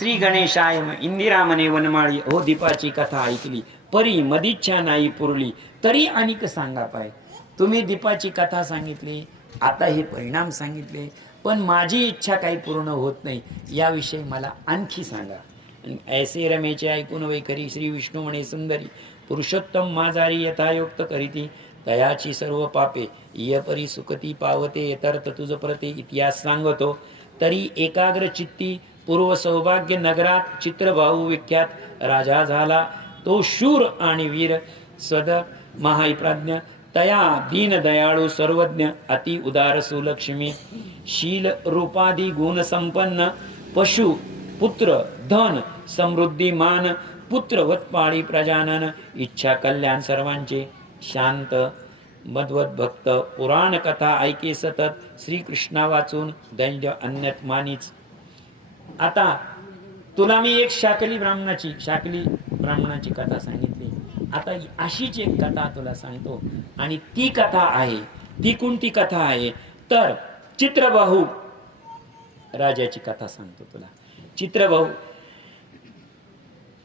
श्री गणेशाय इंदिरा मने वनमाळी हो दीपाची कथा ऐकली परी मदिच्छा नाही पुरली तरी अनिक सांगा पाय। तुम्ही दीपाची कथा सांगितली, आता हे परिणाम सांगितले, पण माझी इच्छा काही पूर्ण होत नाही, याविषयी मला आणखी सांगा। ऐसे रमेचे ऐकून वैखरी श्री विष्णू म्हणे सुंदरी पुरुषोत्तम माझारी यथायोक्त करीती तयाची सर्व पापे ये परी सुखती पावते यथार्थ तुझ प्रते इतिहास सांगतो। तरी एकाग्र चित्ती पूर्व सौभाग्य नगरात चित्रभाऊ विख्यात राजा झाला। तो शूर आणि वीर सद महाप्रज्ञ तया दीन दयाळू सर्वज्ञ अति उदार सुलक्ष्मी शील रूपादी गुण संपन्न पशु पुत्र धन समृद्धी मान पुत्रवत पाळी प्रजानन इच्छा कल्याण सर्वांचे शांत मध्वत भक्त पुराण कथा ऐके सतत श्री कृष्णा वाचून दैन्य अन्यत मानीच। आता तुला मी एक शाकली ब्राह्मणाची कथा सांगितली, आता अशीच एक कथा तुला सांगतो। आणि ती कथा आहे, ती कोणती कथा आहे तर चित्रबाहू राजाची कथा सांगतो तुला। चित्रबाहू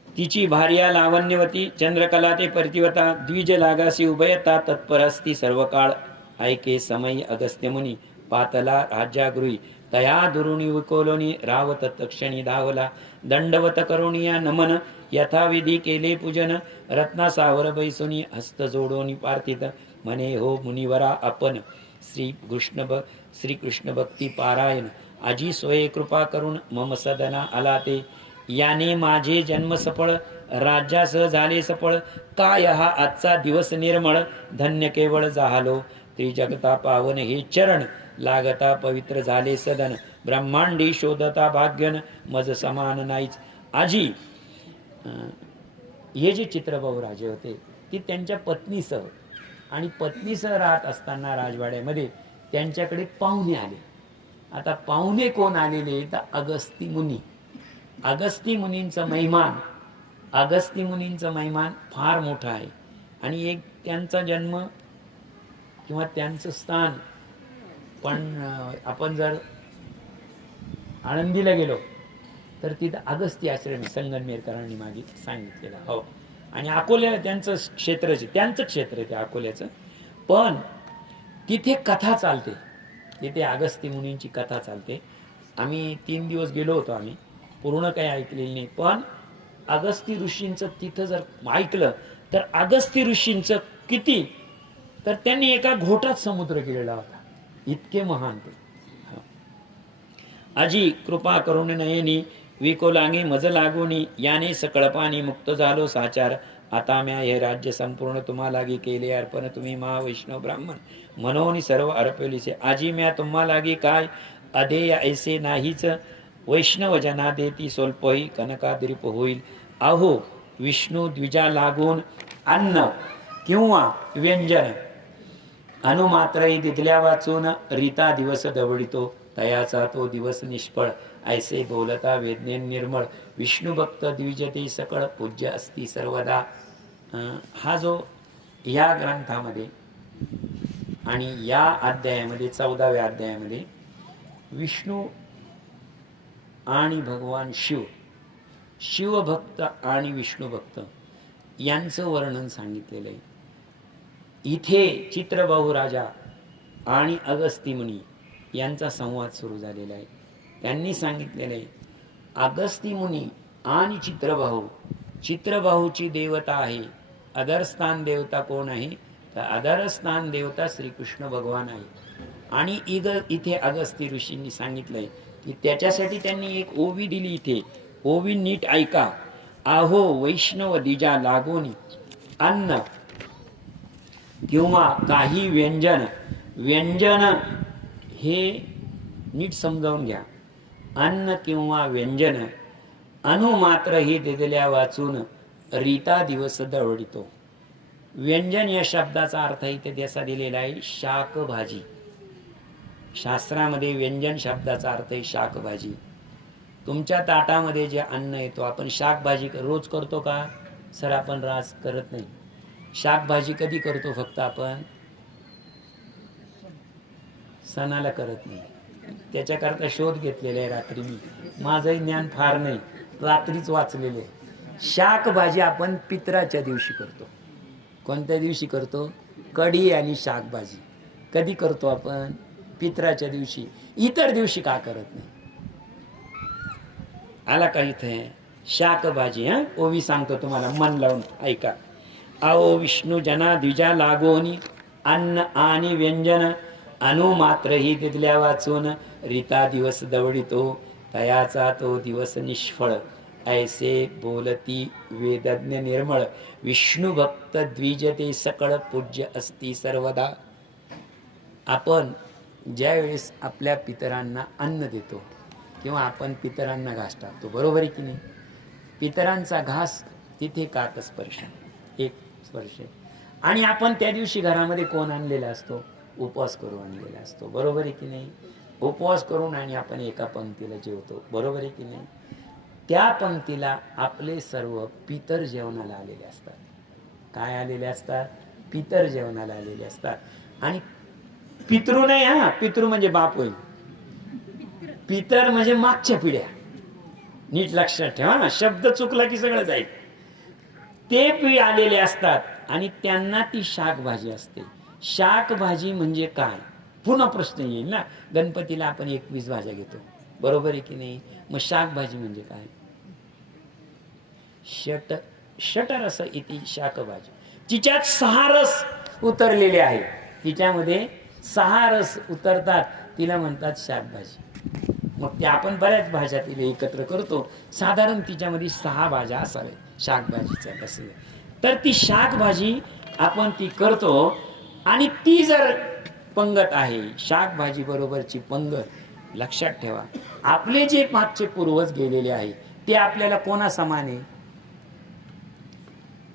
तिची भार्या लावण्यवती चंद्रकला ते प्रतिवता द्विज लागासी उभयता तत्परस्ती सर्व काळ ऐके समय अगस्त्य मुनी पातला राज्यागृही तया दुरुणी विकोलोनी रावत तक्षणी धावला दंडवत करुणिया नमन यथाविधी केले पूजन रत्ना सावर बैसुनी हस्त जोडोनी पार्थित म्हणे हो मुनिवरा आपण श्री कृष्ण भक्ती पारायण आजी सोये कृपा करून मम सदना आला ते याने माझे जन्म सफळ राज्यासह झाले सफळ काय हा आजचा दिवस निर्मळ धन्य केवळ झालो त्रिजगता पावन हे चरण लागता पवित्र झाले सदन ब्रह्मांडी शोधता भाग्यन मज समान नाहीच। आजी हे जे चित्रबाहू राजे होते ती त्यांच्या पत्नीसह आणि पत्नीसह राहत असताना राजवाड्यामध्ये त्यांच्याकडे पाहुणे आले। आता पाहुणे कोण आलेले तर अगस्ती मुनी। अगस्ती मुनींचा महिमान फार मोठा आहे आणि एक त्यांचा जन्म किंवा त्यांचं स्थान पण आपण जर आळंदीला गेलो तर तिथं अगस्ती आश्रम संगमनेरकरांनी मागे सांगितलेलं हो। आणि अकोल्याला त्यांचं क्षेत्र आहे ते अकोल्याचं, पण तिथे कथा चालते, तिथे अगस्ती मुनींची कथा चालते। आम्ही 3 दिवस गेलो होतो, आम्ही पूर्ण काही ऐकलेलं नाही, पण अगस्ती ऋषींचं तिथं जर ऐकलं तर अगस्ती ऋषींचं किती तर त्यांनी एका घोटात समुद्र केलेला होता, इतके महान ते। आजी कृपा करून नयनी विकोलांगी मज लागोनी याने सकळ पाणी मुक्त झालो साचार आता म्या हे राज्य संपूर्ण तुम्हा लागी केले अर्पण तुम्ही महावैष्णव ब्राह्मण म्हणून सर्व अर्पवलीचे। आजी म्या तुम्हा लागी काय अधेय ऐसे नाहीच वैष्णव जना देती सोल्पही कनकाद्रीप होईल। अहो विष्णू द्विजा लागून अन्न किंवा व्यंजन अनुमात्र दिदल्या वाचून रीता दिवस दवडितो तयाचा तो दिवस निष्फळ ऐसे बोलता वेदने निर्मळ विष्णू भक्त द्विजते सकळ पूज्य असती सर्वदा। हा जो या ग्रंथामध्ये आणि या अध्यायामध्ये 14व्या अध्यायामध्ये विष्णू आणि भगवान शिवभक्त आणि विष्णू भक्त यांचं वर्णन सांगितलेलं आहे। इथे चित्रबाहू राजा आणि अगस्ती मुनी यांचा संवाद सुरू झालेला आहे। त्यांनी सांगितलेलं आहे अगस्ती मुनी आणि चित्रबाहूची देवता आहे, अधरस्थान देवता कोण आहे तर अधरस्थान देवता श्रीकृष्ण भगवान आहे। आणि इथे अगस्ती ऋषींनी सांगितलंय की त्याच्यासाठी त्यांनी एक ओवी दिली, इथे ओवी नीट ऐका। आहो वैष्णव दिजा लागोनी अन्न किंवा काही व्यंजन हे नीट समजावून घ्या। अन्न किंवा व्यंजन अनुमात्र ही दिदल्या वाचून रीता दिवस दवडितो। व्यंजन या शब्दाचा अर्थ इथे त्याचा दिलेला आहे शाक भाजी। शास्त्रामध्ये व्यंजन शब्दाचा अर्थ आहे शाक भाजी। तुमच्या ताटामध्ये जे अन्न येतो आपण शाकभाजी रोज करतो का सर? आपण राज करत नाही। शाकभाजी कधी करतो? फक्त आपण सणाला करत नाही। त्याच्याकरता शोध घेतलेला आहे रात्री मी, माझंही ज्ञान फार नाही, रात्रीच वाचलेले. शाक भाजी आपण पितराच्या दिवशी करतो. कोणत्या दिवशी करतो? कढी आणि शाक भाजी कधी करतो आपण? पितराच्या दिवशी. इतर दिवशी का करत नाही? आला का इथे शाक भाजी? ओवी सांगतो तुम्हाला, मन लावून ऐका. आओ विष्णू जना द्विजा लागोनी अन्न आणि व्यंजन अनु मात्र ही तिथल्या वाचून रीता दिवस दवडितो तयाचा तो दिवस निष्फळ ऐसे बोलती वेदज्ञ निर्मळ विष्णू भक्त द्विजते सकळ पूज्य असती सर्वदा. आपण ज्या वेळेस आपल्या पितरांना अन्न देतो किंवा आपण पितरांना घास टाकतो, बरोबर आहे की नाही? पितरांचा घास तिथे काक स्पर्श, एक स्पर्श. आणि आपण त्या दिवशी घरामध्ये कोण आणलेला असतो? उपवास करून आणलेला असतो, बरोबर आहे की नाही? उपवास करून आणि आपण एका पंक्तीला जेवतो, बरोबर आहे की नाही? त्या पंक्तीला आपले सर्व पितर जेवणाला आलेले असतात. काय आलेले असतात? पितर जेवणाला आलेले असतात. आणि पितृ नाही, पितृ म्हणजे बाप होईल. पितर म्हणजे मागच्या पिढ्या. नीट लक्षात ठेवा, शब्द चुकला की सगळं जाईल. ते पिढी आलेले असतात आणि त्यांना ती शाक भाजी असते. शाक भाजी म्हणजे काय? पुन्हा प्रश्न येईल ना. गणपतीला आपण 21 भाज्या घेतो, बरोबर आहे की नाही? मग शाक भाजी म्हणजे काय? षटरस इति शाक भाजी. तिच्यात 6 रस उतरलेले आहेत. तिच्यामध्ये 6 रस उतरतात, तिला म्हणतात शाकभाजी. मग त्या आपण बऱ्याच भाज्या तिला एकत्र करतो. साधारण तिच्यामध्ये 6 भाज्या असाव्या शाकभाजीच्या. कसं तर ती शाकभाजी आपण ती करतो. आणि ती जर पंगत आहे, शाकभाजी बरोबरची पंगत, लक्षात ठेवा आपले जे मागचे पूर्वज गेलेले आहे ते आपल्याला कोणा समान आहे?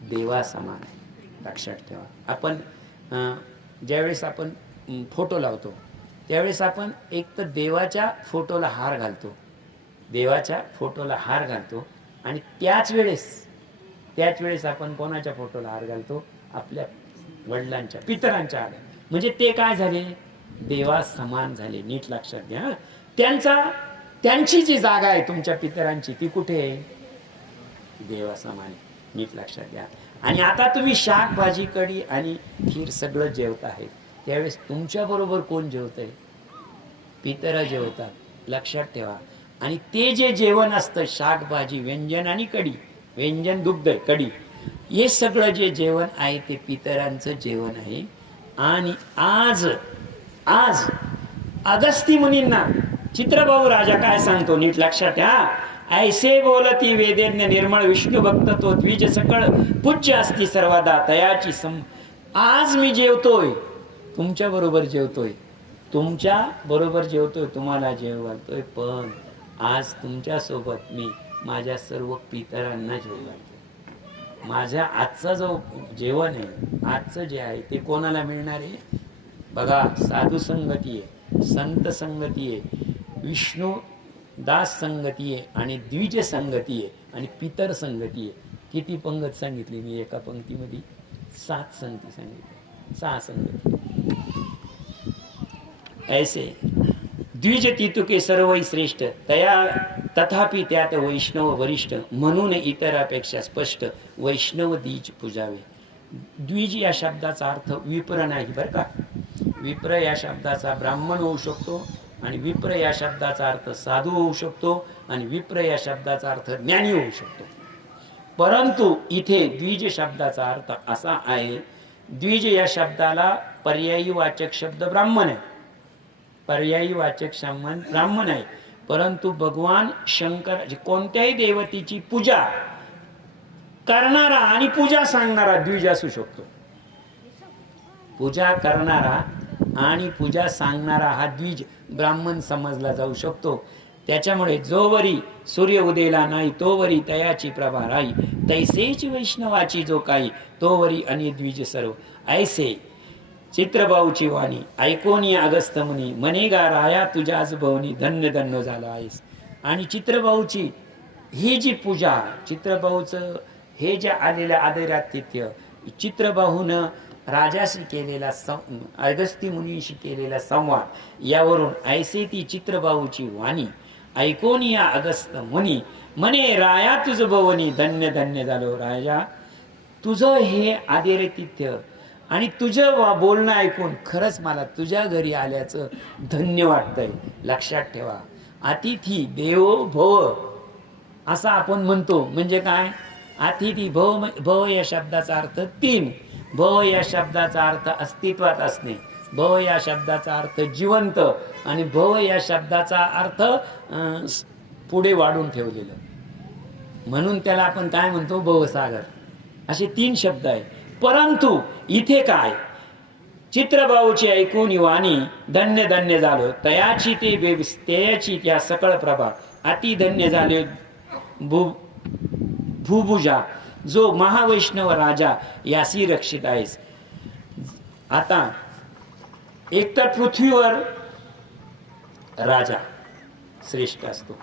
देवा समान आहे. लक्षात ठेवा. आपण ज्यावेळेस आपण फोटो लावतो त्यावेळेस आपण एक तर देवाच्या फोटोला हार घालतो, देवाच्या फोटोला हार घालतो. आणि त्याच वेळेस आपण कोणाच्या फोटोला हार घालतो? आपल्या वडिलांच्या, पितरांच्या हार. म्हणजे ते काय झाले? देवा समान झाले. नीट लक्षात घ्या. त्यांची जी जागा आहे तुमच्या पितरांची ती कुठे आहे? देवा समान आहे. नीट लक्षात घ्या. आणि आता तुम्ही शाक भाजी कढी आणि खीर सगळं जेवत आहे, त्यावेळेस तुमच्या बरोबर कोण जेवतंय? पितर जेवतात. लक्षात ठेवा. आणि ते जे जेवण असतं, शाक भाजी व्यंजन आणि कढी, व्यंजन दुग्ध कढी, हे सगळं जे जेवण आहे ते पितरांचं जेवण आहे. आणि आज अगस्ती मुनींना चित्रभाऊ राजा काय सांगतो? नीट लक्षात घ्या. ऐसे बोलती वेदेज्ञ निर्मळ विष्णू भक्त तो द्विज सकळ पूज्य असती सर्वदा तयाची आज मी जेवतोय, तुमच्या बरोबर जेवतोय, तुम्हाला जेव घालतोय. पण आज तुमच्या सोबत मी माझ्या सर्व पितरांना जेव घालतोय. माझ्या आजचा जो जेवण आहे, आजचं जे आहे ते कोणाला मिळणार आहे? बघा, साधू संगती आहे, संत संगती आहे, विष्णू दास संगती आहे आणि द्विज संगती आहे आणि पितर संगती आहे. किती पंगत सांगितली मी एका पंक्तीमध्ये? 7 संगती सांगितली, 6 संगती. ऐसे द्विज तितुके सर्व श्रेष्ठ तया तथापि त्यात वैष्णव वरिष्ठ म्हणून इतरापेक्षा स्पष्ट वैष्णव द्विज पूजावे. द्विज या शब्दाचा अर्थ विप्र नाही बरं का. विप्र या शब्दाचा ब्राह्मण होऊ शकतो आणि विप्र या शब्दाचा अर्थ साधू होऊ शकतो आणि विप्र या शब्दाचा अर्थ ज्ञानी होऊ शकतो. परंतु इथे द्विज शब्दाचा अर्थ असा आहे, द्विज या शब्दाला पर्यायी वाचक शब्द ब्राह्मण आहे, पर्यायी वाचक शब्द ब्राह्मण आहे. परंतु भगवान शंकर कोणत्याही देवतेची पूजा करणारा आणि पूजा सांगणारा द्विज असू शकतो. पूजा करणारा आणि पूजा सांगणारा हा द्विज ब्राह्मण समजला जाऊ शकतो. त्याच्यामुळे जोवरी सूर्य उदेला नाही तोवरी तयाची प्रभा राई, तैसेची वैष्णवाची जो काही तोवरी आणि द्विज सर्व. ऐसे चित्रभाऊची वाणी ऐकून अगस्त मुनी मनेगा राया तुझ्याच भवनी धन्य धन्य झाला आहेस. आणि चित्रभाऊची ही जी पूजा, चित्रभाऊचं हे जे आलेलं आदरातिथ्य, चित्रभाऊन राजाशी केलेला अगस्ती मुनीशी केलेला संवाद, यावरून ऐसे ती चित्रभाऊची वाणी ऐकून अगस्त मुनी म्हणे राया तुझ भवनी धन्य धन्य झालो. राजा तुझं हे आदरातिथ्य आणि तुझं बोलणं ऐकून खरंच मला तुझ्या घरी आल्याचं धन्य वाटतंय. लक्षात ठेवा, अतिथी देवो भव असं आपण म्हणतो. म्हणजे काय? अतिथी भव, भव या शब्दाचा अर्थ तीन. भव या शब्दाचा अर्थ अस्तित्वात असणे, भव या शब्दाचा अर्थ जिवंत, आणि भव या शब्दाचा अर्थ पुढे वाढून ठेवलेलं. म्हणून त्याला आपण काय म्हणतो? भवसागर. असे तीन शब्द आहे. परंतु इथे काय? चित्रभाऊची ऐकून वाणी धन्य धन्य झालो. तयाची ते तेयाची त्या सकळ प्रभा अति धन्य झाले भूभुजा जो महावैष्णव राजा यासी रक्षित आहेस. आता एकतर पृथ्वीवर राजा श्रेष्ठ असतो,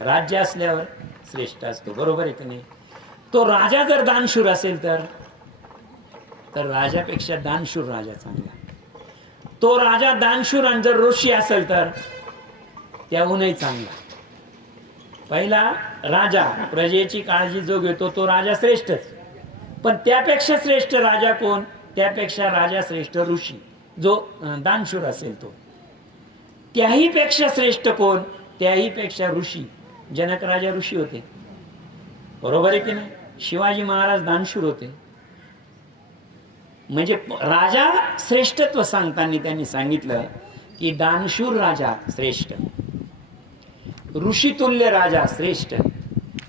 राज्य असल्यावर श्रेष्ठ असतो. बरोबर आहे की नाही? तो राजा जर दानशूर असेल तर राजापेक्षा दानशूर राजा चांगला. तो राजा दानशूर आणि जर ऋषी असेल तर त्याहूनही चांगला. पहिला राजा प्रजेची काळजी जो घेतो तो राजा श्रेष्ठच, पण त्यापेक्षा श्रेष्ठ राजा कोण? त्यापेक्षा राजा श्रेष्ठ ऋषी जो दानशूर असेल तो. त्याही पेक्षा श्रेष्ठ कोण? त्याही पेक्षा ऋषी. जनक राजा ऋषी होते. बरोबर आहे की नाही? शिवाजी महाराज दानशूर होते. म्हणजे राजा श्रेष्ठत्व सांगताना त्यांनी सांगितलं की दानशूर राजा श्रेष्ठ, ऋषितुल्य राजा श्रेष्ठ,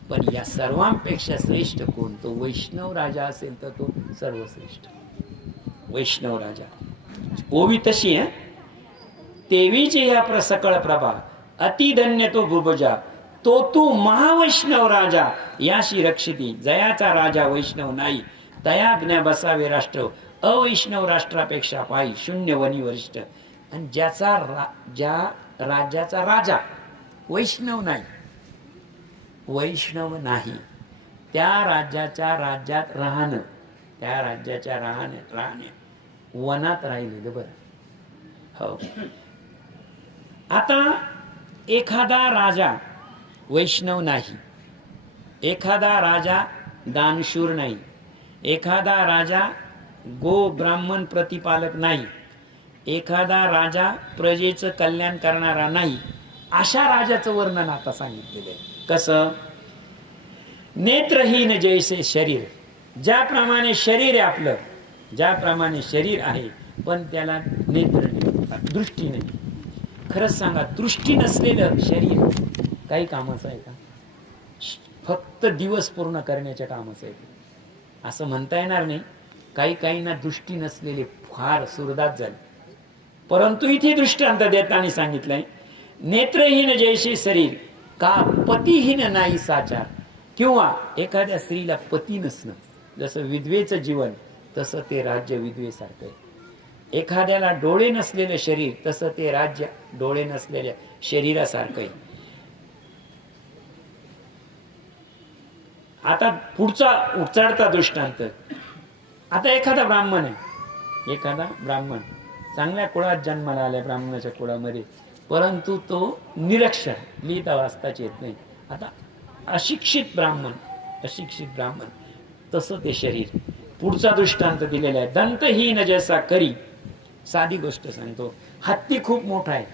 पण या सर्वांपेक्षा श्रेष्ठ कोण? तो वैष्णव राजा असेल तर तो सर्वश्रेष्ठ. वैष्णव राजा ओवी तशी आहे. तेवीची या प्रसकळ प्रभा अतिधन्य तो भुभजा तो तू महावैष्णव राजा याशी रक्षिती. जयाचा राजा वैष्णव नाही तया ज्ञा बसावे राष्ट्र. अवैष्णव राष्ट्रापेक्षा पायी शून्य वनी वरिष्ठ. आणि ज्या राज्याचा राजा वैष्णव नाही त्या राज्याच्या राज्यात राहणं, त्या राज्याच्या राहणे वनात राहिलेलं बरं. हो. आता एखादा राजा वैष्णव नाही, एखादा राजा दानशूर नाही, एखादा राजा गो ब्राह्मण प्रतिपालक नाही, एखादा राजा प्रजेचं कल्याण करणारा नाही, अशा राजाचं वर्णन आता सांगितलेलं आहे. कसं? नेत्रहीन जैसे शरीर. ज्याप्रमाणे शरीर आहे आपलं, ज्याप्रमाणे शरीर आहे पण त्याला नेत्र नाही, दृष्टी नाही. खरंच सांगा, दृष्टी नसलेलं शरीर काही कामाचं आहे का? फक्त दिवस पूर्ण करण्याच्या कामाचं आहे असं म्हणता येणार नाही. काहींना दृष्टी नसलेले फार सुरदात झाले. परंतु इथे दृष्टांत देताना सांगितलंय नेत्रहीन जैसे शरीर का पतीहीन नाही साचार. किंवा एखाद्या स्त्रीला पती नसणं, जसं विधवेचं जीवन तसं ते राज्य विधवेसारखं आहे. एखाद्याला डोळे नसलेलं शरीर तसं ते राज्य डोळे नसलेल्या शरीरासारखं आहे. आता पुढचा चढता दृष्टांत. आता एखादा ब्राह्मण आहे, एखादा ब्राह्मण चांगल्या कुळात जन्माला आल्या, ब्राह्मणाच्या कुळामध्ये, परंतु तो निरक्षर, लिहिता वाचताच येत नाही. आता अशिक्षित ब्राह्मण तसं ते शरीर. पुढचा दृष्टांत दिलेला आहे. दंतहीन जैसा करी. साधी गोष्ट सांगतो. हत्ती खूप मोठा आहे,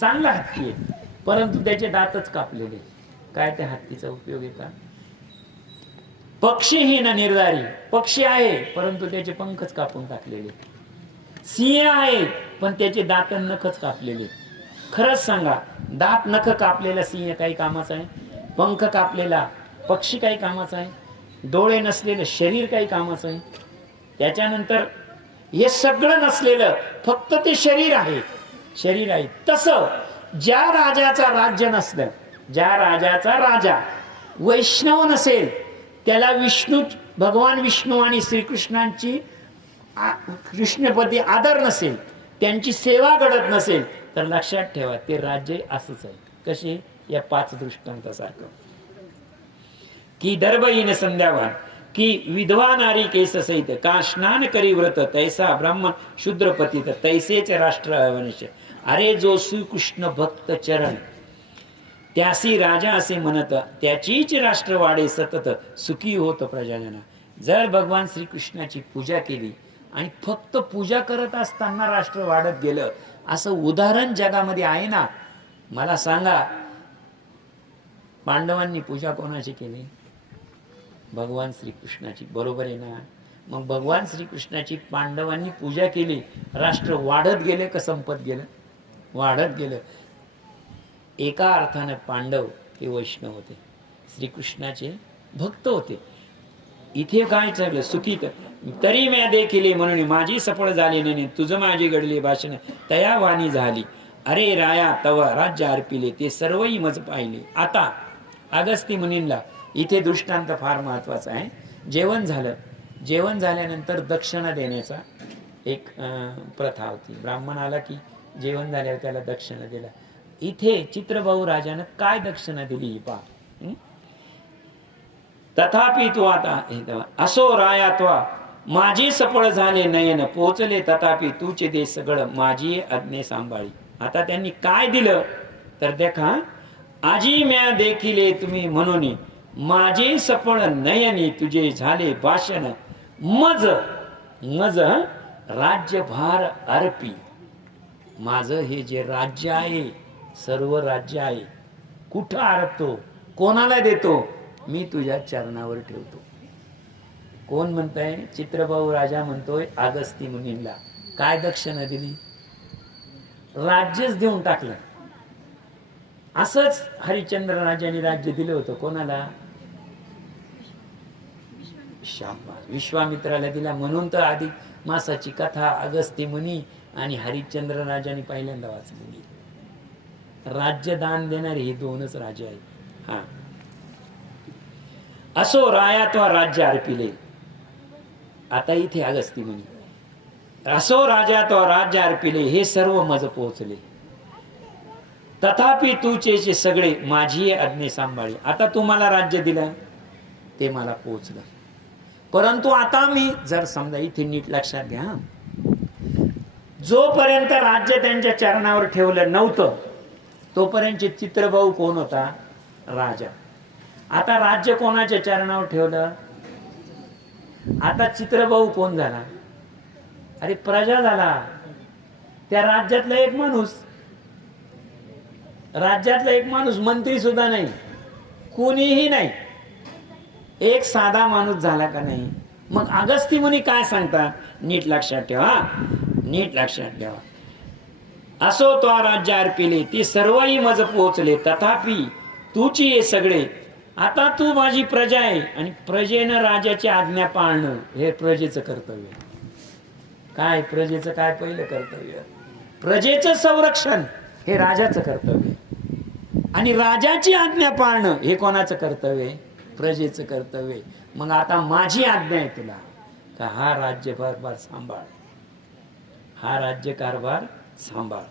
चांगला हत्ती आहे, परंतु त्याचे दातच कापलेले. काय त्या हत्तीचा उपयोग आहे का? पक्षीहीन निर्धारी. पक्षी आहे परंतु त्याचे पंखच कापून टाकलेले. सिंह आहे पण त्याचे दात नखच कापलेले. खरंच सांगा, दात नख कापलेला सिंह काही कामाचा आहे? पंख कापलेला पक्षी काही कामाचा आहे? डोळे नसलेलं शरीर काही कामाचं आहे? त्याच्यानंतर हे सगळं नसलेलं फक्त ते शरीर आहे, शरीर आहे. तसं ज्या राजाचा राज्य नसलं, ज्या राजाचा राजा वैष्णव नसेल, त्याला भगवान विष्णू आणि श्रीकृष्णांची कृष्णपदी आदर नसेल, त्यांची सेवा घडत नसेल, तर लक्षात ठेवा ते राज्य असंच आहे. कसे? या 5 दृष्टांतासारखं. की दर्भहीन संध्यावान, की विधवा नारी केस सहित, का स्नान करी व्रत, तैसा ब्राह्मण शूद्र पतित, तैसेच राष्ट्र अवनिश. अरे जो श्रीकृष्ण भक्त चरण त्यासी राजा असे म्हणत, त्याचीच राष्ट्र वाढे सतत, सुखी होत प्रजाजना. जर भगवान श्रीकृष्णाची पूजा केली आणि फक्त पूजा करत असताना राष्ट्र वाढत गेलं, असं उदाहरण जगामध्ये आहे ना? मला सांगा, पांडवांनी पूजा कोणाची केली? भगवान श्रीकृष्णाची, बरोबर आहे ना? मग भगवान श्रीकृष्णाची पांडवांनी पूजा केली, राष्ट्र वाढत गेले का संपत गेलं? वाढत गेलं. एका अर्थाने पांडव ते वैष्णव होते, श्रीकृष्णाचे भक्त होते. इथे काय चाललं? सुखी तरी म्या देखिले म्हणून माझी सफळ झाली नाही, तुझं माझी घडली भाषण तया वाणी झाली. अरे राया तवा राज्य अर्पिले, ते सर्वही मज पाहिले. आता अगस्ती मुनींना इथे दृष्टांत फार महत्वाचा आहे. जेवण झालं, जेवण झाल्यानंतर दक्षिणा देण्याचा एक प्रथा होती. ब्राह्मण आला की जेवण झाल्यावर त्याला दक्षिणा दिला. इथे चित्रभाऊ राजानं काय दक्षिणा दिली पहा. तथापि तू आता असो राया त्वा माझी सफळ झाले नयन पोचले, तथापि तूचे दे सगळं माझी आज्ञे सांभाळी. आता त्यांनी काय दिलं तर देखा, आजी म्या देखिले तुम्ही म्हणून माझे सफळ नयनी तुझे झाले भाषण, मज मज राज्यभार अर्पी. माझं हे जे राज्य आहे, सर्व राज्य आहे, कुठं अर्पतो, कोणाला देतो? मी तुझ्या चरणावर ठेवतो. कोण म्हणताय? चित्रभाऊ राजा म्हणतोय अगस्ती मुनींना. काय दक्षिणा दिली? राज्यच देऊन टाकलं. असंच हरिश्चंद्र राजाने राज्य दिलं होतं. कोणाला? शाबास, विश्वामित्राला दिला. म्हणून तर अधिक मासाची कथा अगस्ती मुनी आणि हरिश्चंद्र राजाने पहिल्यांदा वाचलेली. राज्यदान देणारे हे दोनच राजे आहेत. हा, असो राया तो राज्य अर्पिले. आता इथे अगस्ती मुनी, असो राजा तो राज्य अर्पिले, हे सर्व मज पोहोचले. तथापि तूचे सगळे माझी आज्ञे सांभाळी. आता तुम्हाला राज्य दिलं ते मला पोहोचलं, परंतु आता मी जर समजा इथे नीट लक्षात घ्या, जोपर्यंत राज्य त्यांच्या चरणावर ठेवलं नव्हतं तोपर्यंत चित्रभाऊ कोण होता? राजा. आता राज्य कोणाच्या चरणावर ठेवलं? आता चित्रभाऊ कोण झाला? अरे प्रजा झाला. त्या राज्यातला एक माणूस, राज्यातला एक माणूस, मंत्री सुद्धा नाही, कोणीही नाही, एक साधा माणूस झाला का नाही? मग अगस्ती मुनी काय सांगतात? नीट लक्षात ठेवा, नीट लक्षात ठेवा. असो तो राज्य अर्पिले, ते सर्वही मज पोहोचले. तथापि तूची हे सगळे. आता तू माझी प्रजा आहे आणि प्रजेनं राजाची आज्ञा पाळणं हे प्रजेचं कर्तव्य. काय प्रजेचं? काय पहिलं कर्तव्य? प्रजेचं संरक्षण हे राजाचं कर्तव्य, आणि राजाची आज्ञा पाळणं हे कोणाचं कर्तव्य? प्रजेचं कर्तव्य. मग आता माझी आज्ञा आहे तुला का हा राज्यकारभार सांभाळ, हा राज्यकारभार सांभाळ,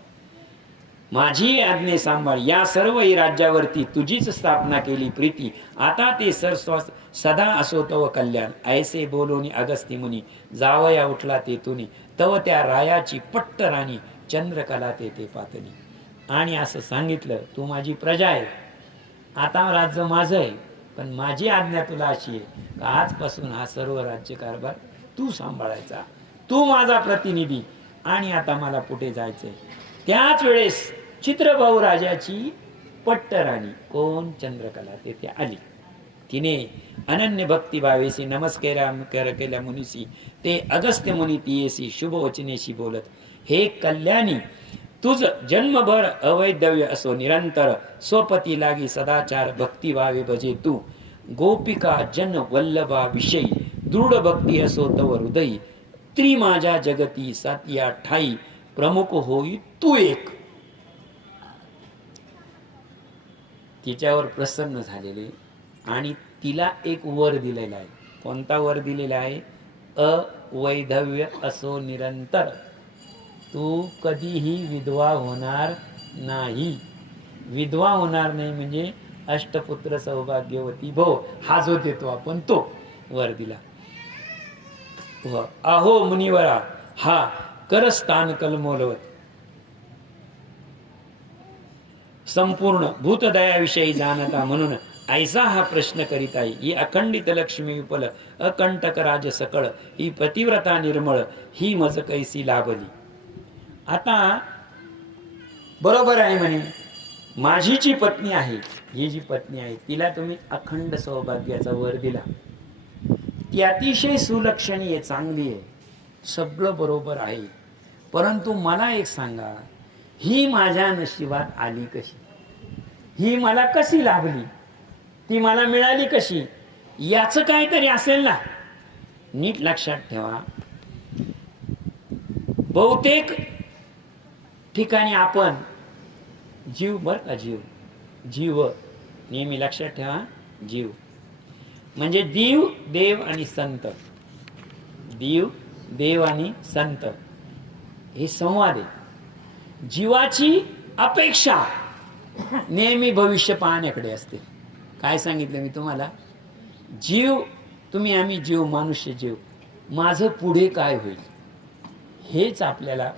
माझी आज्ञे सांभाळ. या सर्व राज्यावरती तुझीच स्थापना केली प्रीती. आता ते सदा असो तव कल्याण. ऐसे बोलोनी अगस्ती मुनी जावया उठला तेथुनी. तव त्या रायाची पट्ट राणी चंद्रकला ते पातनी. आणि असं सांगितलं, तू माझी प्रजा आहे, आता राज्य माझं आहे, पण माझी आज्ञा तुला अशी आहे का आजपासून हा सर्व राज्यकारभार तू सांभाळायचा, तू माझा प्रतिनिधी. आणि आता मला पुढे जायचंय. त्याच वेळेस चित्रभाऊ राजाची पट्टराणी कोण? चंद्रकला तेथे आली. तिने अनन्य भक्ती भावेसी नमस्कार केल्या मुनीसी. ते अगस्त्य मुनी तियेसी शुभ वचनेशी बोलत, हे कल्याणी तुझ जन्मभर अवैधव्य असो निरंतर. स्वपती लागी सदाचार भक्ती भावे भजे तू. गोपिका जन वल्लभा विषयी दृढ भक्ती असो तव हृदयी. त्री माझ्या जगती सात्या ठाई प्रमुख होई तू एक. तिच्यावर प्रसन्न झालेले आणि तिला एक वर दिलेला आहे. कोणता वर दिलेला आहे? अवैधव्य असो निरंतर. तू कधीही विधवा होणार नाही. विधवा होणार नाही म्हणजे अष्टपुत्र सौभाग्यवती भव, हा जो देतो आपण तो वर दिला. अहो मुनिवरा हा करस्थान कलमोलवत. संपूर्ण भूतदयाविषयी जाणता म्हणून ऐसा हा प्रश्न करीत आहे. ही अखंडित लक्ष्मी विपुल अकंटक राज सकळ, ही पतिव्रता निर्मळ, ही मज कैसी लाभली. आता बरोबर आहे म्हणे, माझी जी पत्नी आहे, ही जी पत्नी आहे तिला तुम्ही अखंड सौभाग्याचा वर दिला, ती अतिशय सुलक्षणीय चांगली आहे, सगळं बरोबर आहे. परंतु मला एक सांगा, ही माझ्या नशिबात आली कशी, ही मला कशी लाभली, ती मला मिळाली कशी, याचं काहीतरी असेल ना. नीट लक्षात ठेवा, बहुतेक ठिकाणी आपण जीव, बर का, जीव नेहमी लक्षात ठेवा, जीव म्हणजे दीव देव आणि संत, दीव देव आणि संत हे संवाद आहे. जीवाची अपेक्षा नेहमी भविष्य पाहण्याकडे असते. काय सांगितलं मी तुम्हाला, जीव तुम्ही आम्ही जीव, मनुष्य जीव, माझं पुढे काय होईल हेच आपल्याला,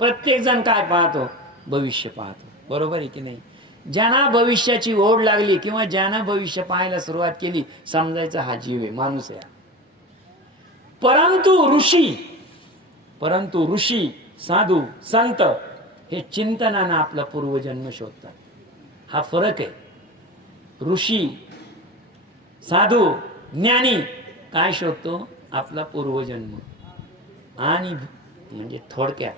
प्रत्येक जण काय पाहतो, भविष्य पाहतो, बरोबर आहे की नाही. ज्यांना भविष्याची ओढ लागली किंवा ज्यांना भविष्य पाहायला सुरुवात केली, समजायचा हा जीव आहे, माणूस आहे. परंतु ऋषी साधू संत हे चिंतनानं आपला पूर्वजन्म शोधतात. हा फरक आहे. ऋषी साधू ज्ञानी काय शोधतो, आपला पूर्वजन्म. आणि म्हणजे थोडक्यात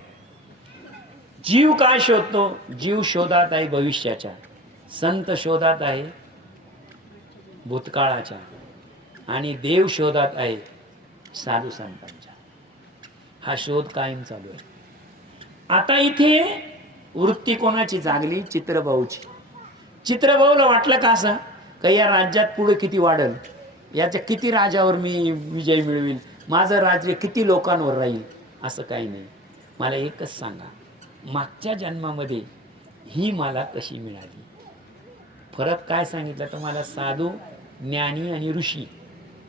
जीव काय शोधतो, जीव शोधात आहे भविष्याच्या, संत शोधात आहे भूतकाळाच्या, आणि देव शोधात आहे साधू संतांच्या. हा शोध कायम चालू आहे. आता इथे वृत्ती कोणाची जागली, चित्रभाऊची. चित्रभाऊला वाटलं का असं का या राज्यात पुढे किती वाढल, याच्या किती राजावर मी विजय मिळवील, माझं राज्य किती लोकांवर राहील, असं काही नाही. मला एकच सांगा, मागच्या जन्मामध्ये ही मला कशी मिळाली. फरक काय सांगितलं तुम्हाला, साधू ज्ञानी आणि ऋषी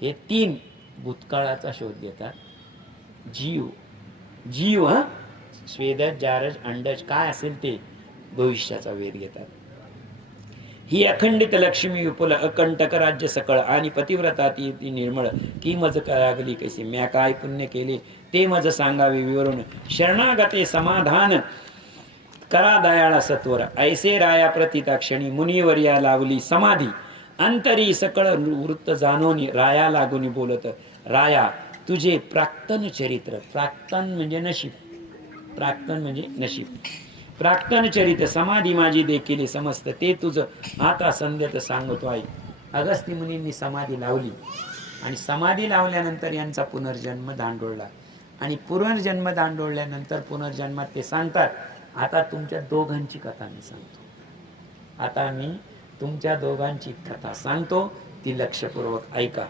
हे तीन भूतकाळाचा शोध घेतात. जीव हा स्वेदज जारज अंडज काय असेल ते भविष्याचा वेध घेतात. ही अखंडित लक्ष्मी विपुल अकंटक राज्य सकळ, आणि पतिव्रता ती निर्मळ, की मज लागली कशी, म्या काय पुण्य केले ते मज सांगावे विवरून, शरणागते समाधान करा दयाळा सत्वर, ऐसे राया प्रतिता क्षणी, मुनीवर या लावली समाधी, अंतरी सकळ वृत्त जाणोनी, राया लागूनी बोलत, राया तुझे प्राक्तन चरित्र, प्राक्तन म्हणजे नशीब, प्राक्तन म्हणजे नशीब, प्राक्तन चरित्र समाधी माझी देखील समस्त, ते तुझं आता संध्यत सांगतो आहे. अगस्ती मुनींनी समाधी लावली, आणि समाधी लावल्यानंतर यांचा पुनर्जन्म दांडोळला, आणि पुनर्जन्म दांडोळल्यानंतर पुनर्जन्मात ते सांगतात, आता तुमच्या दोघांची कथा मी सांगतो, आता मी तुमच्या दोघांची कथा सांगतो, ती लक्षपूर्वक ऐका.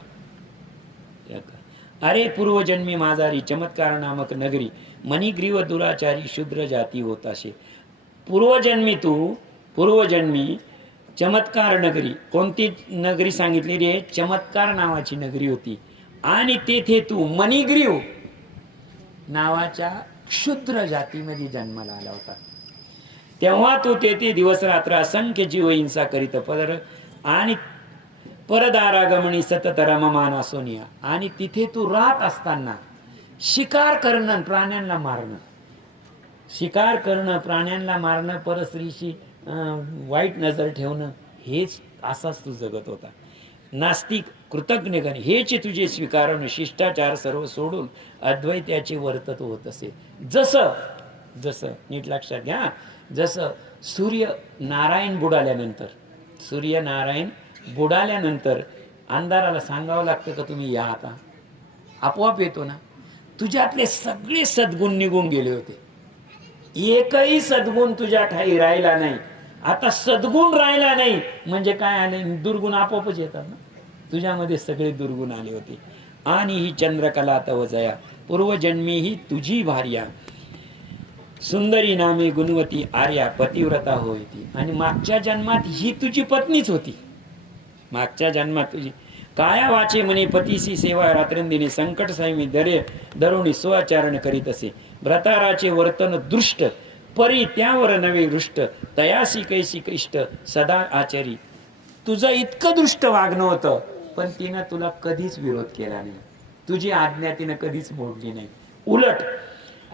अरे पूर्वजन्मी माझारी चमत्कार नामक नगरी, मणिग्रीव दुराचारी शूद्र जाती होताशे. पूर्वजन्मी चमत्कार नगरी, कोणती नगरी सांगितली रे, चमत्कार नावाची नगरी होती, आणि तेथे तू मणिग्रीव नावाच्या क्षुद्र जातीमध्ये जन्माला आला होता. तेव्हा तू तेथे दिवस रात्र असंख्य जीव हिंसा करीत आणि परदारागमनी सतत रममान सोनिया, आणि तिथे तू राहत असताना शिकार करणं, प्राण्यांना मारणं, शिकार करणं, प्राण्यांना मारणं, परस्त्रीशी वाईट नजर ठेवणं, हेच असाच तू जगत होता. नास्तिक कृतज्ञगण हेच तुझे स्वीकारण, शिष्टाचार सर्व सोडून अद्वैत्याचे वर्तत्व होत असे. जसं नीट लक्षात घ्या, जसं सूर्यनारायण बुडाल्यानंतर अंधाराला सांगावं लागतं का तुम्ही या, आता आपोआप येतो ना. तुझ्यातले सगळे सद्गुण निघून गेले होते, एकही सद्गुण तुझ्या ठाई राहिला नाही. आता सद्गुण राहिला नाही म्हणजे काय आले, दुर्गुण आपोआपच येतात ना. तुझ्यामध्ये सगळे दुर्गुण आले होते. आणि ही चंद्रकला तव जया, पूर्वजन्मी ही तुझी भार्या, सुंदरी नामे गुणवती आर्या, पतिव्रता होय ती. आणि मागच्या जन्मात ही तुझी पत्नीच होती, मागच्या जन्मात तुझी. काया वाचे म्हणे पतीसी सेवा रात्रंदिनी, संकट संयमी दरोणी स्वाचरण करीत असे. भ्रताराचे वर्तन दृष्ट, परी त्यावर नवे दृष्ट तयासी कैसी कृष्ट सदा आचरी. तुझं इतकं दृष्ट वागणं होतं, पण तिनं तुला कधीच विरोध केला नाही, तुझी आज्ञा तिनं कधीच मोडली नाही. उलट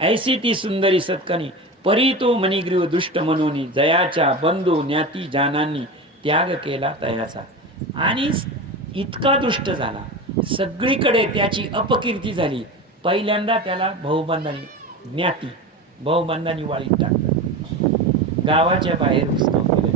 ऐसी ती सुंदरी सत्कनी परी तो मणिग्रीव दृष्ट म्हणून जयाच्या बंधू ज्ञाती जानांनी त्याग केला तयाचा. आणि इतका दृष्ट झाला, सगळीकडे त्याची अपकीर्ती झाली. पहिल्यांदा त्याला ज्ञाती भाऊबंधांनी वाळीत टाकलं, गावाच्या बाहेर उचलून त्याला.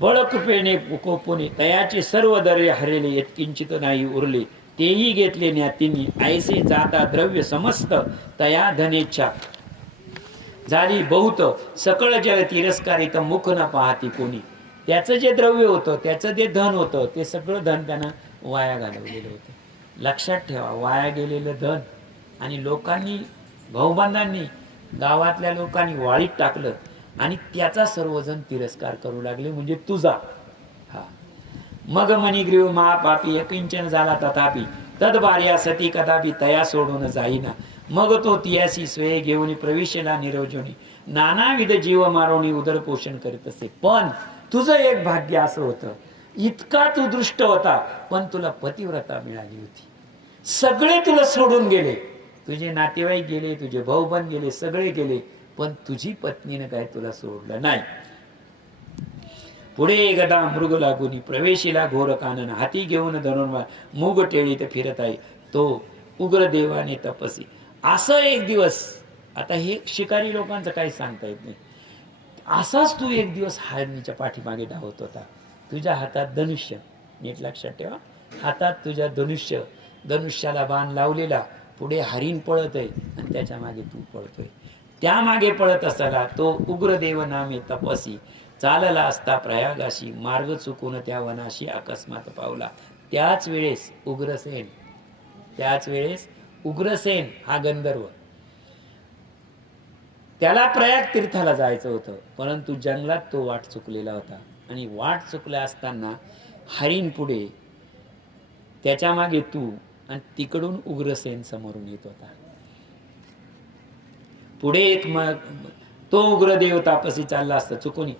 बळकुपेने कोपोने तयाचे सर्व दर्य हरेले, यत्किंचित नाही उरले तेही घेतले ज्ञातींनी. ऐसे जाता द्रव्य समस्त तया धनेच्छा झाली बहुत, सकळ जग तिरस्कारित मुख न पाहती कोणी. त्याचं जे द्रव्य होतं, त्याचं जे धन होतं, ते सगळं धन त्यानं वाया घालवलेलं होतं. लक्षात ठेवा, वाया गेलेलं धन. आणि लोकांनी, भाऊबंधांनी, गावातल्या लोकांनी वाळीत टाकलं आणि त्याचा सर्वजण तिरस्कार करू लागले, म्हणजे तुझा. हा मग मणिग्रीव महापापी यकिंचन झाला तथापि तदबार्या सती कदापि तया सोडून जाईना. मग तो तियासी स्वय घेऊन प्रवेशेला निरोजोनी नानाविध जीव मारोणी उदरपोषण करीत असे. पण तुझं एक भाग्य असं होतं, इतका तू दृष्ट होता, पण तुला पतिव्रता मिळाली होती. सगळे तुला सोडून गेले, तुझे नातेवाईक गेले, तुझे भाऊबंद गेले, सगळे गेले, पण तुझी पत्नीने काय तुला सोडलं नाही. पुढे गदा मृग लागुनी प्रवेशीला घोर कानन हाती घेऊन धनुर्वा मूग टेळीत फिरत आहे तो उग्र देवाने तपसी. असं एक दिवस, आता हे शिकारी लोकांचं काही सांगता येत नाही, असाच तू एक दिवस हरणीच्या पाठीमागे धावत होता. तुझ्या हातात धनुष्य, नीट लक्षात ठेवा, हातात तुझ्या धनुष्य, धनुष्याला बाण लावलेला, पुढे हरिण पळत आहे आणि त्याच्या मागे तू पळतोय. त्या मागे पळत असताना तो उग्रदेव नामे तपसी चालला असता प्रयागाशी, मार्ग चुकून त्या वनाशी अकस्मात पावला. त्याच वेळेस उग्रसेन हा गंधर्व, त्याला प्रयाग तीर्थाला जायचं होतं, परंतु जंगलात तो वाट चुकलेला होता. आणि वाट चुकला असताना हरिण पुढे, त्याच्या मागे तू, आणि तिकडून उग्रसेन समोरून येत होता. पुढे एक तो उग्रदेव तापसी चालला असता चुकून,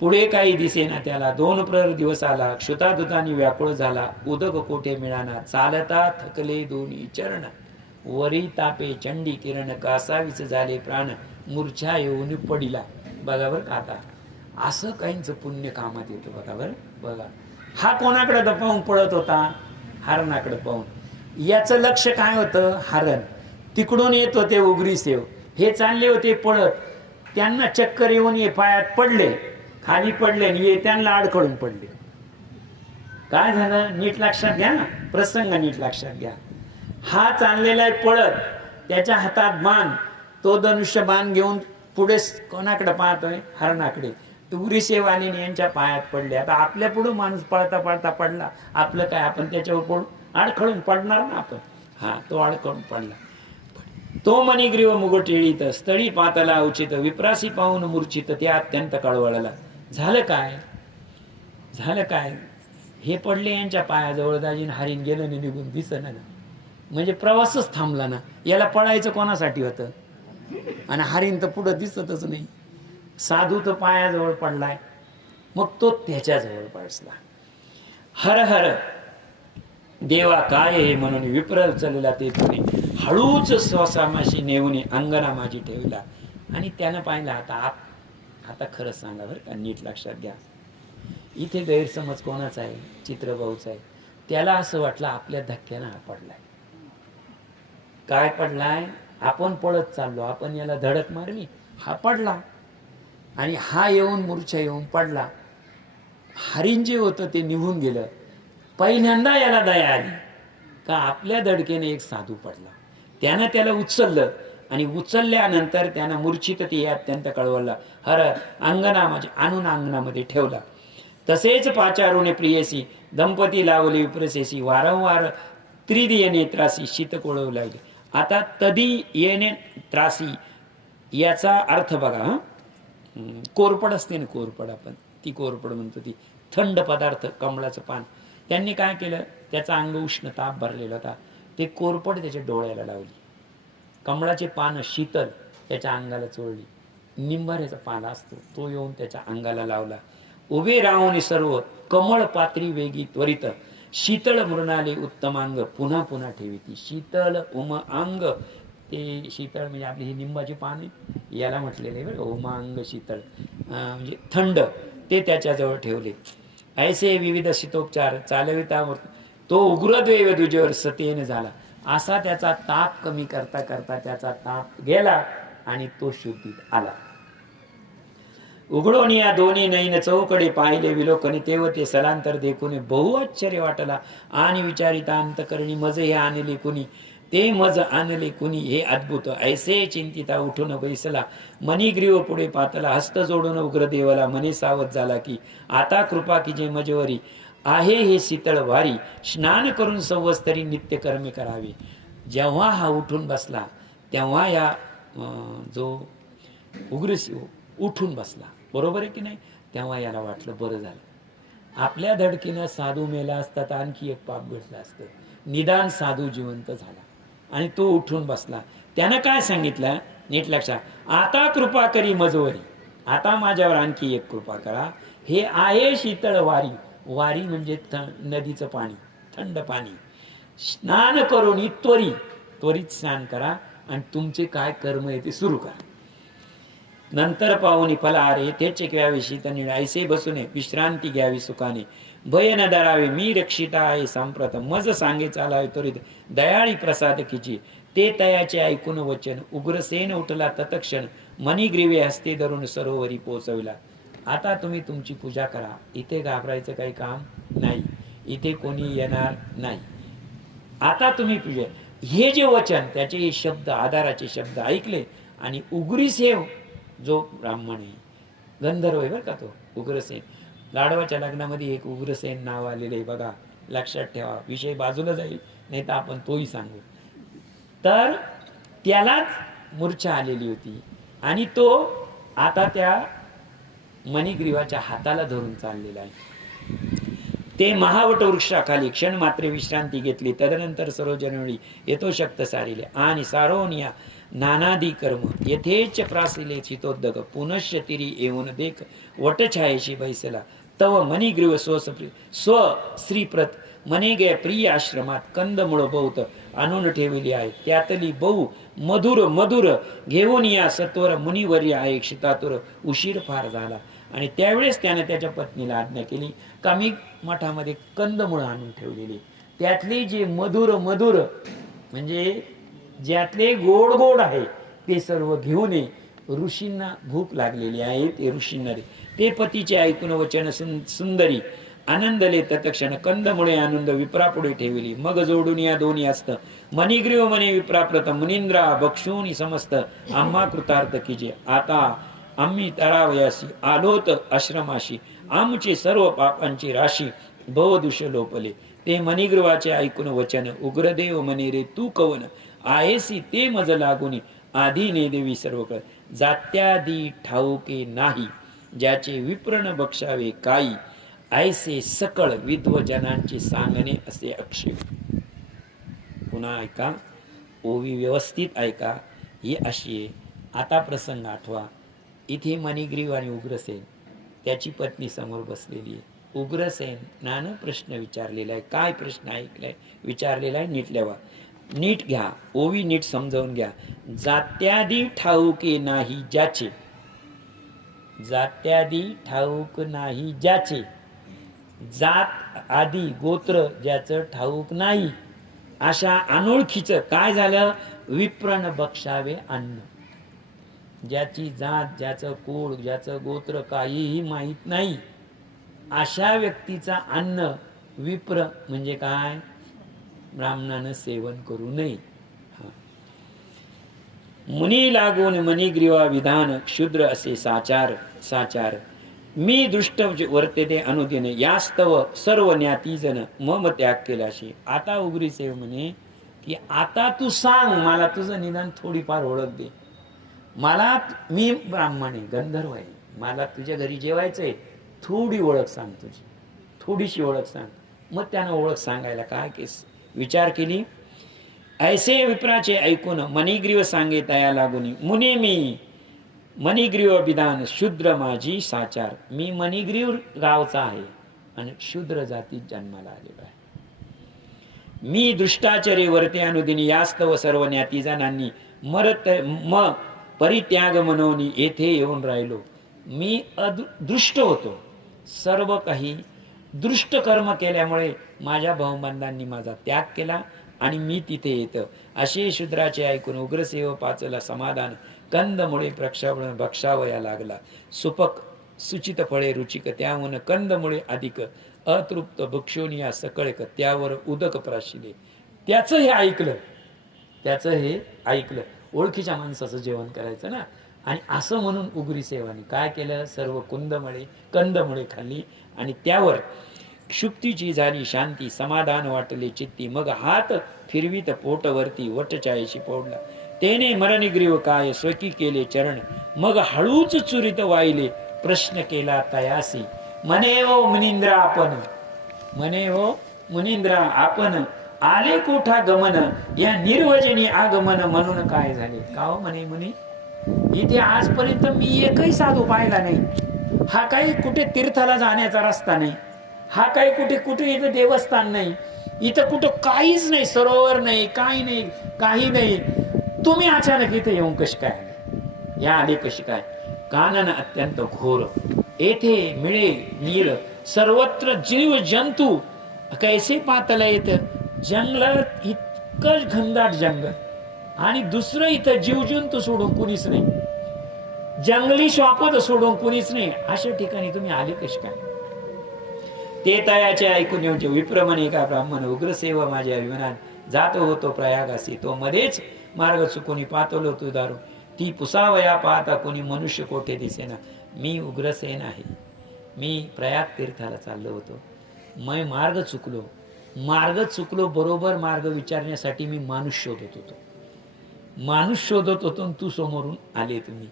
पुढे काही दिसेना त्याला. 2 प्रहर दिवस आला, क्षुतादुतानी व्याकुळ झाला, उदक कोठे मिळाना, चालता थकले दोन्ही चरण, वरी तापे चंडी किरण, कासावीस झाले प्राण, मूर्छा येऊन पडिला. बघा बरं, आता असं काहींच पुण्य कामात येतं. बघा बरं, बघा हा कोणाकडे पाहून पळत होता, हरणाकडे पाहून. याचं लक्ष काय होतं, हरण. तिकडून येत होते उग्रीसेव, हे चालले होते पळत, त्यांना चक्कर येऊन ये पायात पडले, खाली पडले आणि ये त्यांना अडखळून पडले. काय झालं, नीट लक्षात घ्या ना, प्रसंग नीट लक्षात घ्या. हा चाललेला आहे पळत, त्याच्या हातात बाण, तो धनुष्य बाण घेऊन पुढे कोणाकडे पाहतोय, हरणाकडे. उग्रीसेवानी यांच्या पायात पडले. आता आपल्या पुढे माणूस पळता पळता पडला, आपलं काय, आपण त्याच्यावर पडून अडखळून पडणार ना आपण. हा, तो अडखळून पडला. तो मणिग्रीव मुगटेळीत स्थळी पातला उचित, विप्रासी पाहून मूर्छित ते अत्यंत कळवळला. झालं काय, हे पडले यांच्या पायाजवळ, दाजीन हरिण गेलं नाही, निघून दिसना ना, म्हणजे प्रवासच थांबला ना. याला पळायचं कोणासाठी होतं, आणि हरिण तर पुढं दिसतच नाही. साधू तर पायाजवळ पडलाय, मग तो त्याच्याजवळ बसला. हर हर देवा काय हे म्हणून विप्र चलला ते पुढे, हळूच स्वसामाशी नेऊन अंगणा माझी ठेवला. आणि त्यानं पाहिलं, आता खरं सांगा बरं का, नीट लक्षात घ्या, इथे गैरसमज कोणाचा आहे, चित्रभाऊचा आहे. त्याला असं वाटलं आपल्या धक्क्यानं हा पडलाय. काय पडलाय, आपण पळत चाललो, आपण याला धडक मारली, हा पडला, आणि हा येऊन मूर्छा येऊन पडला. हरिण जे होतं ते निघून गेलं. पहिल्यांदा याला दया आली का आपल्या धडकेने एक साधू पडला, त्यानं त्याला उचललं, आणि उचलल्यानंतर त्यानं मूर्छित ते अत्यंत कळवळला. हर अंगणा माझे आणून अंगणामध्ये ठेवला. तसेच पाचारुणे प्रियसी दंपती लावले विप्रसेसी, वारंवार त्रिदिय नेत्रासी शीत कोळवू लागले. आता तदी येणे त्रासी याचा अर्थ बघा. कोरपड असते ना, कोरपड, आपण ती कोरपड म्हणतो, ती थंड पदार्थ, कमळाचं पान. त्यांनी काय केलं, त्याचा अंग उष्ण ताप भरलेला होता, ते कोरपड त्याच्या डोळ्याला लावली. कमळाचे पानं शीतल त्याच्या अंगाला चोळली. निंबाऱ्याचा पाला असतो तो येऊन त्याच्या अंगाला लावला. उभे राहून सर्व कमळ पात्री वेगी त्वरित शीतळ मृणाले उत्तमांग पुन्हा पुन्हा ठेविती. शीतल अंग ते शीतळ म्हणजे आपली ही निंबाची पाने याला म्हटलेले बरं उमांग शीतळ म्हणजे थंड ते त्याच्याजवळ ठेवले. ऐसे विविध शीतोपचार चालविता तो उग्रद्वेव दुजेवर सतेन झाला. असा त्याचा ताप कमी करता करता त्याचा ताप गेला आणि तो शुद्धीत आला. उघडून या दोन्ही नैन चौकडे पाहिले विलोकने तेव्हा ते सलांतर देखून बहु आश्चर्य वाटला. आणि विचारिता अंतकरणी मज हे आणले कुणी ते मज आणले कुणी हे अद्भुत. ऐसे चिंतिता उठून बैसला मणिग्रीव पुढे पातला. हस्त जोडून उग्रदेवाला मने सावध झाला की आता कृपा की जे मजेवरी आहे हे शीतळ वारी. स्नान करून संवत्सरी नित्य कर्मे करावी. जेव्हा हा उठून बसला तेव्हा या जो उग्रशिव उठून बसला बरोबर आहे की नाही. तेव्हा याला वाटलं बरं झालं आपल्या धडकीनं साधू मेला असता तर आणखी एक पाप घडलं असतं. निदान साधू जिवंत झाला आणि तो उठून बसला. त्यानं काय सांगितलं नीट लक्षात. आता कृपा करी मजवरी आता माझ्यावर आणखी एक कृपा करा. हे आहे शीतळ वारी. वारी म्हणजे नदीचं पाणी थंड पाणी. स्नान करून त्वरित स्नान करा आणि तुमचे काय कर्म आहे ते सुरू करा. नंतर पाहुणी फलाहारे तेच घ्यावे शीत ऐसे बसून विश्रांती घ्यावी सुखाने. भय न धरावे मी रक्षिता आहे सांप्रतम. मज सांगे चालावे त्वरित दयाळी प्रसाद किची. ते तयाचे ऐकून वचन उग्रसेन उठला तत्क्षण मणिग्रीवे हस्ते धरून सरोवरी पोचविला. आता तुम्ही तुमची पूजा करा. इथे घाबरायचं काही काम नाही. इथे कोणी येणार नाही. आता तुम्ही पूजा हे जे वचन त्याचे शब्द आधाराचे शब्द ऐकले आणि उग्रसेन जो ब्राह्मण आहे गंधर्व आहे बरं का तो उग्रसेन. लाडवाच्या लग्नामध्ये एक उग्रसेन नाव आलेलं आहे बघा लक्षात ठेवा. विषय बाजूला जाईल नाही तर आपण तोही सांगू. तर त्यालाच मूर्छा आलेली होती आणि तो आता त्या मणिग्रीवाच्या हाताला धरून चाललेला आहे. ते महावट वृक्षाखाली क्षण मात्र विश्रांती घेतली. तदनंतर सरोजनवेळी येतो शक्त सारिले आणि सारोनिया नानादी कर्म येथेच प्रासिले चितोद्दक पुनश्य तिरी येऊन देख वटछायेशी बैसला. तव मणिग्रीव स्व श्रीप्रत मने गे प्रिय आश्रमात कंदमुळ बहुत आणून ठेवली आहे. त्यातली बहु मधुर मधुर घेऊन या सत्वर मुनिवर्य आहे क्षितातुर. उशीर फार झाला आणि त्यावेळेस त्याने त्याच्या पत्नीला आज्ञा केली का मी मठामध्ये कंदमुळ आणून ठेवलेली त्यातले जे मधुर मधुर म्हणजे ज्यातले गोड गोड आहे ते सर्व घेऊन ये. ऋषींना भूक लागलेली आहे ते ऋषींना दे. ते पतीचे ऐकून वचन सुंदरी आनंदले तत्क्षण कंदमुळे आनंद विप्रापुढे ठेवली. मग जोडून या दोन्ही असत मणिग्रीव मने विप्राप्रत मुनिंद्रा बक्षूनी समस्त आम्हा कृतार्थ कीजे. आता आम्ही तरावयासी आलोत आश्रमाशी आमचे सर्व पापांची राशी भवदुष लोपले. ते मणिग्रीवाचे ऐकून वचन उग्रदेव मने रे तू कवन आहेसी ते मज लागुनी आधी ने देवी सर्व कर. जात्यादी ठाऊके नाही ज्याचे विप्रण बक्षावे काही ऐसे सकळ विद्वजनांचे सांगणे असे अक्षय. पुन्हा ऐका ओवी व्यवस्थित ऐका ही अशी आहे. आता प्रसंग आठवा. इथे मणिग्रीव आणि उग्रसेन त्याची पत्नी समोर बसलेली आहे. उग्रसेनानं प्रश्न विचारलेला आहे. काय प्रश्न ऐकलाय विचारलेला आहे नीट लेवा नीट घ्या. ओवी नीट समजावून घ्या. जात्यादी ठाऊके नाही ज्याचे जात्यादी ठाऊक नाही ज्याचे जात आदी गोत्र ज्याचं ठाऊक नाही अशा अनोळखीचं काय झालं विप्रण बक्षावे अन्न. ज्याची जात ज्याचं कुळ ज्याचं गोत्र काहीही माहीत नाही अशा व्यक्तीचा अन्न विप्र म्हणजे काय ब्राह्मणानं सेवन करू नये. मुनी लागून मणिग्रीवा विधान क्षुद्र असे साचार मी दुष्ट वर्तेते अनुदिन यास्तव सर्व ज्ञातीजन मम त्याग केलाशी. आता उग्रसेन म्हणे की आता तू सांग मला तुझं निदान थोडीफार ओळख दे. मला मी ब्राह्मण आहे गंधर्व आहे मला तुझ्या घरी जेवायचंय थोडी ओळख सांग तुझी थोडीशी ओळख सांग. मग त्यानं ओळख सांगायला काय केस विचार केली. ऐसे विप्राचे ऐकून मणिग्रीव सांगे तया लागुनी मुने मी मणिग्रीव विधान शूद्र माझी साचार. मी मणिग्रीव गावचा आहे आणि शूद्र जातीत जन्माला आलेलो आहे. मी दृष्टाचरे वर्ते अनुदिनी यास्तव सर्व ज्ञाती जणांनी मरत म परित्याग मनोनी येथे येऊन राहिलो. मी दृष्ट होतो, सर्व काही दृष्ट कर्म केल्यामुळे माझ्या भाऊबंधांनी माझा त्याग केला आणि मी तिथे येतं. असे शूद्राचे ऐकून उग्रसेव पाचला समाधान कंदमुळे प्रक्षापण भक्षावया लागला. सुपक सुचित फळे रुचिक त्याहून कंदमुळे अधिक अतृप्त भक्षोनिया सकळक त्यावर उदक प्राशिले. त्याचं हे ऐकलं. ओळखीच्या माणसाचं जेवण करायचं ना. आणि असं म्हणून उग्री सेवानी काय केलं, सर्व कंदमुळे खाल्ली आणि त्यावर क्षुप्तीची झाली शांती, समाधान वाटले चित्ती. मग हात फिरवीत पोटवरती वटचायशी पोडला. तेने मरणिग्रीव काय स्वकी केले चरण. मग हळूच चुरित वाहिले प्रश्न केला तयासी. म्हणे ओ मुनींद्रा आपण आले कोठा गमन, या निर्वजनी आगमन म्हणून काय झाले. का हो म्हणे मुनी, इथे आजपर्यंत मी एकही साधू पाहिला नाही. हा काही कुठे तीर्थाला जाण्याचा रस्ता नाही, हा काही कुठे इथं देवस्थान नाही, इथं कुठं काहीच नाही, सरोवर नाही, काही नाही. तुम्ही अचानक इथे येऊन कशी काय आले, या आले कशी काय. कानन अत्यंत घोर येथे मिळे नीर, सर्वत्र जीव जंतू कैसे पातला येत. जंगलात इतकं घनदाट जंगल आणि दुसरं इथं जीवजंतू सोडून कुणीच नाही, जंगली श्वापद सोडून कुणीच नाही. अशा ठिकाणी तुम्ही आले कशी काय. ते तयाचे ऐकून येऊन विप्रमणे का ब्राह्मण उग्रसेव माझ्या विमानात जात होतो प्रयागासी. तो मध्येच मार्ग चुकून पातवलो तू दारू. ती पुसावया पाहता कोणी मनुष्य कोठे दिसेना. मी उग्रसेन आहे, मी प्रयाग तीर्थाला चाललो होतो. मी मार्ग चुकलो बरोबर मार्ग विचारण्यासाठी मी माणूस शोधत होतो तू समोरून आले. तुम्ही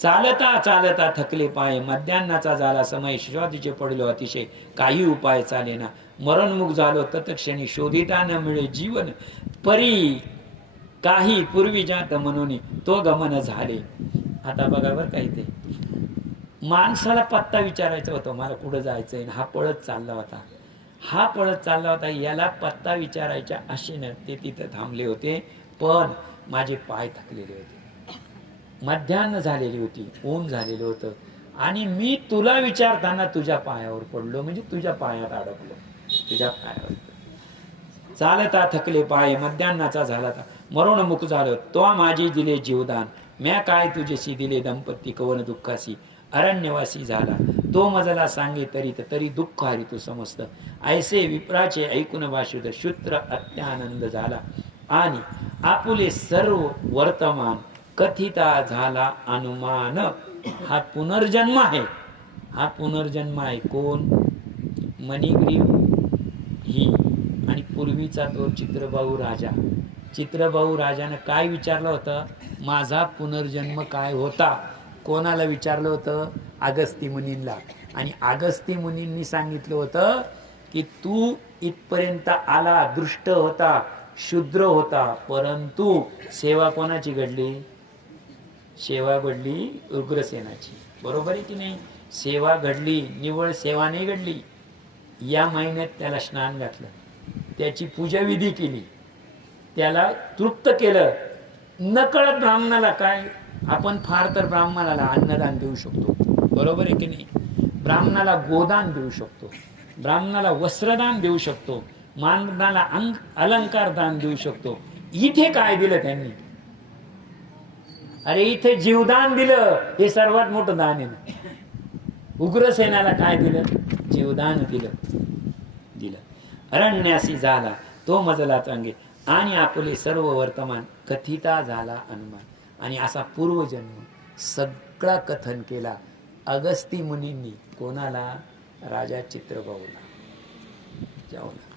चालता थकले पाय, मध्यान्नाचा झाला समय, शिवाजीचे पडलो अतिशय, काही उपाय चालेना. मरणमुख झालो तत्क्षणी, शोधिता न मिळे जीवन परी काही पूर्वी जात म्हणून तो गमन झाले. आता बघा बरं काही ते माणसाला पत्ता विचारायचा होता, मला कुठं जायचंय. हा पळत चालला होता, याला पत्ता विचारायच्या आशेनं ते तिथं थांबले होते. पण माझे पाय थकलेले होते, मध्यान्ह झालेली होती, ऊन झालेलं होतं आणि मी तुला विचारताना तुझ्या पायावर पडलो, म्हणजे तुझ्या पायात अडकलो, तुझ्या पायावर. चालता थकले पाय, मध्यान्नाचा झाला मरण मुख झालं. तो माझी दिले जीवदान, म्या काय तुझेशी दिले दंपती कवन दुःखासी. अरण्यवासी झाला तो मजला सांगे तरी दुःख हरी तू समजत. ऐसे विप्राचे ऐकून वाशुद शूद्र अत्यानंद झाला आणि आपुले सर्व वर्तमान कथिता झाला अनुमान. हा पुनर्जन्म आहे. कोण, मणिग्रीव ही आणि पूर्वीचा तो चित्रभाऊ राजानं काय विचारलं होतं, माझा पुनर्जन्म काय होता. कोणाला विचारलं होतं, अगस्ती मुनींना. आणि अगस्ती मुनींनी सांगितलं होतं की तू इथपर्यंत आला, दृष्ट होता, शूद्र होता, परंतु सेवा कोणाची घडली, सेवा घडली उग्रसेनाची. बरोबर आहे की नाही. सेवा घडली, निवळ सेवा नाही घडली. या महिन्यात त्याला स्नान घातलं, त्याची पूजा विधी केली, त्याला तृप्त केलं. नकळत ब्राह्मणाला काय, आपण फार तर ब्राह्मणाला अन्नदान देऊ शकतो, बरोबर आहे की नाही. ब्राह्मणाला गोदान देऊ शकतो, ब्राह्मणाला वस्त्रदान देऊ शकतो, मानवाला अलंकार दान देऊ शकतो. इथे काय दिलं त्यांनी, अरे इथे जीवदान दिलं, हे सर्वात मोठं दान आहे ना. उग्रसेनाला काय दिलं, जीवदान दिलं. अरण्यासी झाला तो मजला चांगे आणि आपले सर्व वर्तमान कथिता झाला अनुमान. आणि असा पूर्वजन्म सगळा कथन केला अगस्ती मुनींनी. कोणाला, राजा चित्रभाऊला. जाऊला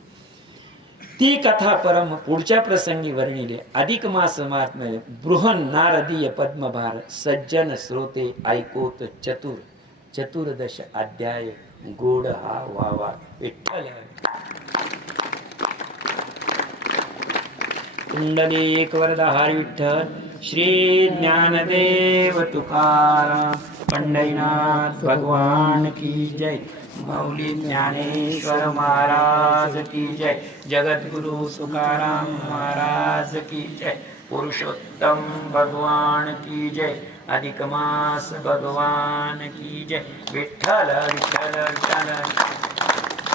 ती कथा परम पुढच्या प्रसंगी वर्णिले. अधिक मास महात्म्य बृहन नारदीय पद्मभार सज्जन श्रोते ऐकोत चतुर्दश अध्याय गोड हा वावा. विठ्ठल कुंडलिक वरदाहारी विठ्ठल श्री ज्ञानदेव तुकाराम पंढरीनाथ भगवान की जय माऊली ज्ञानेश्वर महाराज की जय जगद्गुरु तुकाराम महाराज की जय पुरुषोत्तम भगवान की जय अधिक मास भगवान की जय विठ्ठल विठ्ठल विठ्ठल